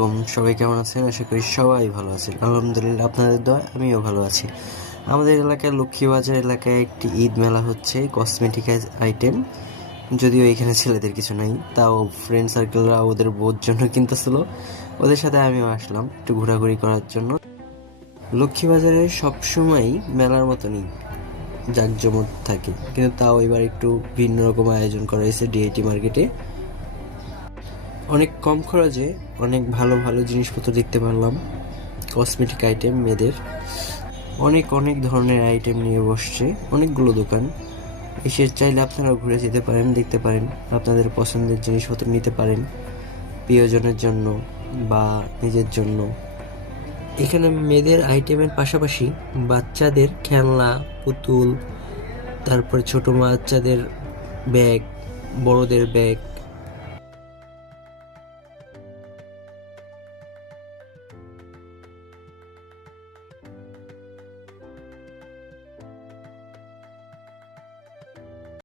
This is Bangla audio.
আলাইকুম, সবাই কেমন আছেন? আশা করি সবাই ভালো আছেন। আলহামদুলিল্লাহ, আপনাদের দোয়ায় আমিও ভালো আছি। আমাদের এলাকায় লক্ষ্মীবাজার এলাকায় একটি ঈদ মেলা হচ্ছে, কসমেটিক আইটেম। যদিও এখানে ছেলেদের কিছু নাই, তাও ফ্রেন্ড সার্কেলরা ওদের বউর জন্য কিনতেছিল। ওদের সাথে আমিও আসলাম একটু ঘোরাঘুরি করার জন্য। লক্ষ্মীবাজারে সবসময়ই মেলার মতনই জাঁকজমক থাকে, কিন্তু তাও এবার একটু ভিন্ন রকম আয়োজন করা হয়েছে ডিআইটি মার্কেটে। অনেক কম খরচে অনেক ভালো ভালো জিনিসপত্র দেখতে পারলাম। কসমেটিক আইটেম, মেয়েদের অনেক অনেক ধরনের আইটেম নিয়ে বসছে অনেকগুলো দোকান। এসে চাইলে আপনারা ঘুরে যেতে পারেন, দেখতে পারেন, আপনাদের পছন্দের জিনিসপত্র নিতে পারেন প্রিয়জনের জন্য বা নিজের জন্য। এখানে মেয়েদের আইটেমের পাশাপাশি বাচ্চাদের খেলনা, পুতুল, তারপরে ছোট বাচ্চাদের ব্যাগ, বড়দের ব্যাগ,